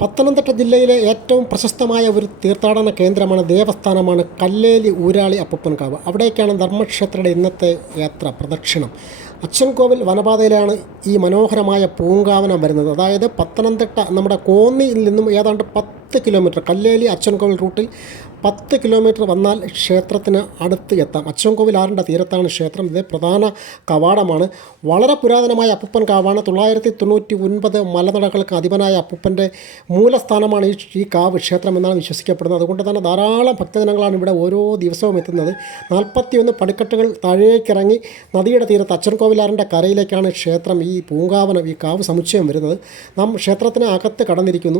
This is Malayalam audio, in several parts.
പത്തനംതിട്ട ജില്ലയിലെ ഏറ്റവും പ്രശസ്തമായ ഒരു തീർത്ഥാടന കേന്ദ്രമാണ് ദേവസ്ഥാനമാണ് കല്ലേലി ഊരാളി അപ്പപ്പൻകാവ്. അവിടേക്കാണ് ധർമ്മക്ഷേത്രയുടെ ഇന്നത്തെ യാത്ര പ്രദക്ഷിണം. അച്ഛൻകോവിൽ വനപാതയിലാണ് ഈ മനോഹരമായ പൂങ്കാവനം വരുന്നത്. അതായത് പത്തനംതിട്ട നമ്മുടെ കോന്നിയിൽ നിന്നും ഏതാണ്ട് പത്ത് കിലോമീറ്റർ കല്ലേലി അച്ചൻകോവിൽ റൂട്ടിൽ പത്ത് കിലോമീറ്റർ വന്നാൽ ക്ഷേത്രത്തിന് അടുത്ത് എത്താം. അച്ചൻകോവിൽ ആറിന്റെ തീരത്താണ് ക്ഷേത്രം. ഇത് പ്രധാന കവാടമാണ്. വളരെ പുരാതനമായ അപ്പൂപ്പൻ കാവാണ്. തൊള്ളായിരത്തി തൊണ്ണൂറ്റി ഒൻപത് മലനടകൾക്ക് അധിപനായ അപ്പൂപ്പന്റെ മൂലസ്ഥാനമാണ് ഈ ഈ കാവ് ക്ഷേത്രം എന്നാണ് വിശ്വസിക്കപ്പെടുന്നത്. അതുകൊണ്ട് തന്നെ ധാരാളം ഭക്തജനങ്ങളാണ് ഇവിടെ ഓരോ ദിവസവും എത്തുന്നത്. നാൽപ്പത്തിയൊന്ന് പടിക്കെട്ടുകൾ താഴേക്കിറങ്ങി നദിയുടെ തീരത്ത് അച്ചൻകോവിലാറിന്റെ കരയിലേക്കാണ് ക്ഷേത്രം ഈ പൂങ്കാവനം ഈ കാവ് സമുച്ചയം വരുന്നത്. നാം ക്ഷേത്രത്തിന് അകത്ത് കടന്നിരിക്കുന്നു.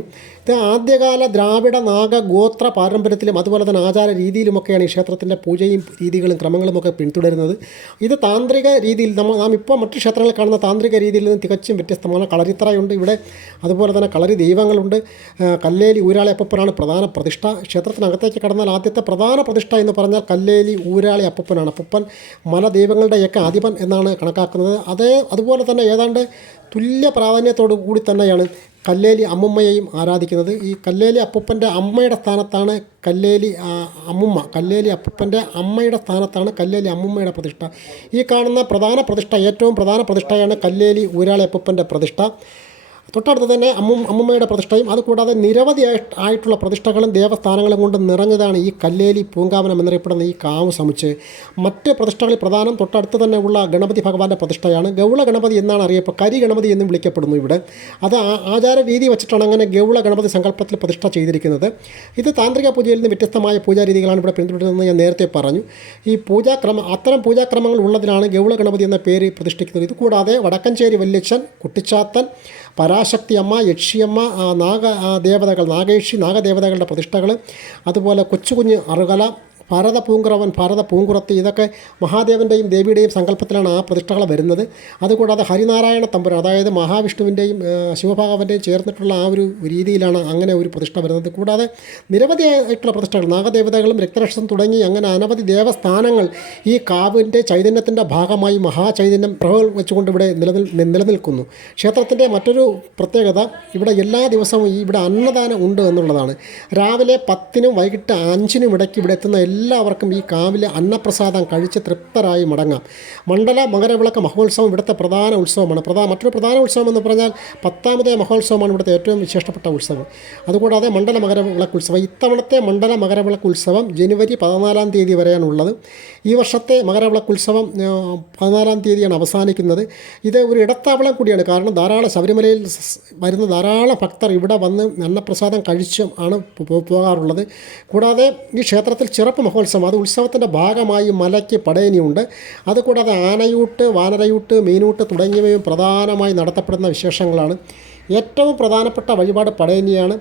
ഇത് ആദ്യകാല ദ്രാവിഡ നാഗ ഗോത്ര പാരമ്പര്യത്തിലും അതുപോലെ തന്നെ ആചാര രീതിയിലുമൊക്കെയാണ് ഈ ക്ഷേത്രത്തിന്റെ പൂജയും രീതികളും ക്രമങ്ങളുമൊക്കെ പിന്തുടരുന്നത്. ഇത് താന്ത്രിക രീതിയിൽ നമ്മൾ നാം ഇപ്പോൾ മറ്റു ക്ഷേത്രങ്ങളിൽ കാണുന്ന താന്ത്രിക രീതിയിൽ നിന്ന് തികച്ചും വ്യത്യസ്തമാണ്. കളരിത്തറയുണ്ട് ഇവിടെ. അതുപോലെ തന്നെ കളരി ദൈവങ്ങളുണ്ട്. കല്ലേലി ഊരാളി അപ്പപ്പനാണ് പ്രധാന പ്രതിഷ്ഠ. ക്ഷേത്രത്തിനകത്തേക്ക് കടന്നാൽ ആദ്യത്തെ പ്രധാന പ്രതിഷ്ഠ എന്ന് പറഞ്ഞാൽ കല്ലേലി ഊരാളി അപ്പപ്പനാണ്. അപ്പപ്പൻ മല മലദൈവങ്ങളുടെയൊക്കെ ആധിപൻ എന്നാണ് കണക്കാക്കുന്നത്. അതേ അതുപോലെ തന്നെ ഏതാണ്ട് തുല്യ പ്രാധാന്യത്തോടു കൂടി തന്നെയാണ് കല്ലേലി അമ്മുമ്മയെയും ആരാധിക്കുന്നത്. ഈ കല്ലേലി അപ്പൂപ്പന്റെ അമ്മയുടെ സ്ഥാനത്താണ് കല്ലേലി അമ്മുമ്മ. കല്ലേലി അപ്പൂപ്പന്റെ അമ്മയുടെ സ്ഥാനത്താണ് കല്ലേലി അമ്മുമ്മയുടെ പ്രതിഷ്ഠ. ഈ കാണുന്ന പ്രധാന പ്രതിഷ്ഠ ഏറ്റവും പ്രധാന പ്രതിഷ്ഠയാണ് കല്ലേലി ഊരാളി അപ്പൂപ്പന്റെ പ്രതിഷ്ഠ. തൊട്ടടുത്ത് തന്നെ അമ്മു അമ്മമ്മയുടെ പ്രതിഷ്ഠയും അതുകൂടാതെ നിരവധി ആയിട്ടുള്ള പ്രതിഷ്ഠകളും ദേവസ്ഥാനങ്ങളും കൊണ്ട് നിറഞ്ഞതാണ് ഈ കല്ലേലി പൂങ്കാവനം എന്നറിയപ്പെടുന്ന ഈ കാവ് സമുച്ച് മറ്റ് പ്രതിഷ്ഠകളിൽ പ്രധാനം തൊട്ടടുത്ത് തന്നെ ഉള്ള ഗണപതി ഭഗവാന്റെ പ്രതിഷ്ഠയാണ്. ഗൗള ഗണപതി എന്നാണ് അറിയപ്പെടുന്നത് കരി ഗണപതി എന്നും വിളിക്കപ്പെടുന്നു ഇവിടെ. അത് ആചാര രീതി വെച്ചിട്ടാണ് അങ്ങനെ ഗൗള ഗണപതി സങ്കല്പത്തിൽ പ്രതിഷ്ഠ ചെയ്തിരിക്കുന്നത്. ഇത് താന്ത്രിക പൂജയിൽ നിന്ന് വ്യത്യസ്തമായ പൂജാരീതികളാണ് ഇവിടെ പിന്തുടരുന്നത് ഞാൻ നേരത്തെ പറഞ്ഞു. ഈ പൂജാക്രമ അത്തരം പൂജാക്രമങ്ങൾ ഉള്ളതിനാണ് ഗൗള ഗണപതി എന്ന പേര് പ്രതിഷ്ഠിക്കുന്നത്. ഇത് കൂടാതെ വടക്കഞ്ചേരി വല്യച്ഛൻ കുട്ടിച്ചാത്തൻ പരാശക്തി അമ്മ യക്ഷിയമ്മ നാഗ ദേവതകൾ നാഗേഷി നാഗദേവതകളുടെ പ്രതിഷ്ഠകൾ അതുപോലെ കൊച്ചു കുഞ്ഞ് അറുകല ഭാരത പൂങ്കുറവൻ ഭാരത പൂങ്കുറത്തി ഇതൊക്കെ മഹാദേവന്റെയും ദേവിയുടെയും സങ്കല്പത്തിലാണ് ആ പ്രതിഷ്ഠകൾ വരുന്നത്. അതുകൂടാതെ ഹരിനാരായണ തമ്പുരാൻ അതായത് മഹാവിഷ്ണുവിന്റെയും ശിവഭാഗവന്റെയും ചേർന്നിട്ടുള്ള ആ ഒരു രീതിയിലാണ് അങ്ങനെ ഒരു പ്രതിഷ്ഠ വരുന്നത്. കൂടാതെ നിരവധിയായിട്ടുള്ള പ്രതിഷ്ഠകൾ നാഗദേവതകളും രക്തരക്ഷം തുടങ്ങി അങ്ങനെ അനവധി ദേവസ്ഥാനങ്ങൾ ഈ കാവിന്റെ ചൈതന്യത്തിന്റെ ഭാഗമായി മഹാചൈതന്യം പ്രഭകൾ വെച്ചുകൊണ്ട് ഇവിടെ നിലനിൽ നിലനിൽക്കുന്നു. ക്ഷേത്രത്തിന്റെ മറ്റൊരു പ്രത്യേകത ഇവിടെ എല്ലാ ദിവസവും ഇവിടെ അന്നദാനം ഉണ്ട് എന്നുള്ളതാണ്. രാവിലെ പത്തിനും വൈകിട്ട് അഞ്ചിനും ഇടയ്ക്ക് ഇവിടെ എത്തുന്ന എല്ലാവർക്കും ഈ കാവിലെ അന്നപ്രസാദം കഴിച്ച് തൃപ്തരായി മടങ്ങാം. മണ്ഡല മകരവിളക്ക് മഹോത്സവം ഇവിടുത്തെ പ്രധാന ഉത്സവമാണ്. പ്രധാന മറ്റൊരു പ്രധാന ഉത്സവം എന്ന് പറഞ്ഞാൽ പത്താമതേ മഹോത്സവമാണ് ഇവിടുത്തെ ഏറ്റവും വിശേഷപ്പെട്ട ഉത്സവം. അതുകൂടാതെ മണ്ഡല മകരവിളക്ക് ഉത്സവം. ഇത്തവണത്തെ മണ്ഡല മകരവിളക്ക് ഉത്സവം ജനുവരി പതിനാലാം തീയതി വരെയാണ് ഉള്ളത്. ഈ വർഷത്തെ മകരവിളക്ക് ഉത്സവം പതിനാലാം തീയതിയാണ് അവസാനിക്കുന്നത്. ഇത് ഒരു ഇടത്താവളം കൂടിയാണ്. കാരണം ധാരാളം ശബരിമലയിൽ വരുന്ന ധാരാളം ഭക്തർ ഇവിടെ വന്ന് അന്നപ്രസാദം കഴിച്ചും ആണ് പോകാറുള്ളത്. കൂടാതെ ഈ ക്ഷേത്രത്തിൽ ചിറപ്പ് മഹോത്സവം. അത് ഉത്സവത്തിന്റെ ഭാഗമായി മലയ്ക്ക് പടയനിയുണ്ട് അതുകൂടാതെ ആനയൂട്ട് വാനരയൂട്ട് മീനൂട്ട് തുടങ്ങിയവയും പ്രധാനമായി നടത്തപ്പെടുന്ന വിശേഷങ്ങളാണ്. ഏറ്റവും പ്രധാനപ്പെട്ട വഴിപാട് പടയനിയാണ്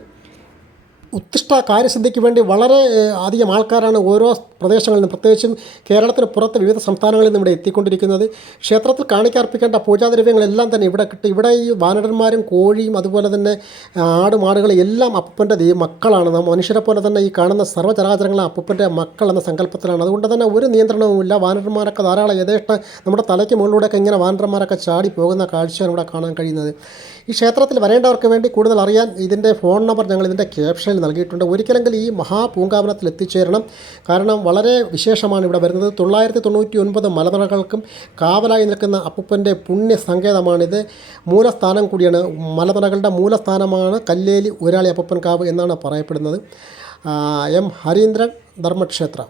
ഉത്തിഷ്ട കാര്യസിദ്ധിക്ക് വേണ്ടി വളരെ അധികം ആൾക്കാരാണ് ഓരോ പ്രദേശങ്ങളിൽ നിന്നും പ്രത്യേകിച്ചും കേരളത്തിന് പുറത്ത് വിവിധ സംസ്ഥാനങ്ങളിൽ നിന്ന് ഇവിടെ എത്തിക്കൊണ്ടിരിക്കുന്നത്. ക്ഷേത്രത്തിൽ കാണിക്കാർപ്പിക്കേണ്ട പൂജാദ്രവ്യങ്ങളെല്ലാം തന്നെ ഇവിടെ കിട്ടും. ഇവിടെ ഈ വാനരന്മാരും കോഴിയും അതുപോലെ തന്നെ ആടുമാടുകളും എല്ലാം അപ്പന്റെ മക്കളാണ്. മനുഷ്യരെ പോലെ തന്നെ ഈ കാണുന്ന സർവചരാചരങ്ങളും അപ്പന്റെ മക്കൾ എന്ന സങ്കല്പത്തിലാണ്. അതുകൊണ്ട് തന്നെ ഒരു നിയന്ത്രണവുമില്ല വാനരന്മാരൊക്കെ ധാരാളം യഥേഷ്ട നമ്മുടെ തലയ്ക്ക് മുകളിലൂടെയൊക്കെ ഇങ്ങനെ വാനരന്മാരൊക്കെ ചാടി പോകുന്ന കാഴ്ചയാണ് ഇവിടെ കാണാൻ കഴിയുന്നത്. ഈ ക്ഷേത്രത്തിൽ വരേണ്ടവർക്ക് വേണ്ടി കൂടുതൽ അറിയാൻ ഇതിന്റെ ഫോൺ നമ്പർ ഞങ്ങൾ ഇതിന്റെ ക്യാപ്ഷനിൽ നൽകിയിട്ടുണ്ട്. ഒരിക്കലെങ്കിലും ഈ മഹാപൂങ്കാവനത്തിൽ എത്തിച്ചേരണം. കാരണം വളരെ വിശേഷമാണ് ഇവിടെ വരുന്നത്. തൊള്ളായിരത്തി തൊണ്ണൂറ്റി ഒൻപത് മലനിറകൾക്കും കാവലായി നിൽക്കുന്ന അപ്പൂപ്പന്റെ പുണ്യ സങ്കേതമാണിത് മൂലസ്ഥാനം കൂടിയാണ്. മലനിറകളുടെ മൂലസ്ഥാനമാണ് കല്ലേലി ഊരാളി അപ്പൂപ്പൻ കാവ് എന്നാണ് പറയപ്പെടുന്നത്. എം ഹരീന്ദ്രൻ ധർമ്മക്ഷേത്ര.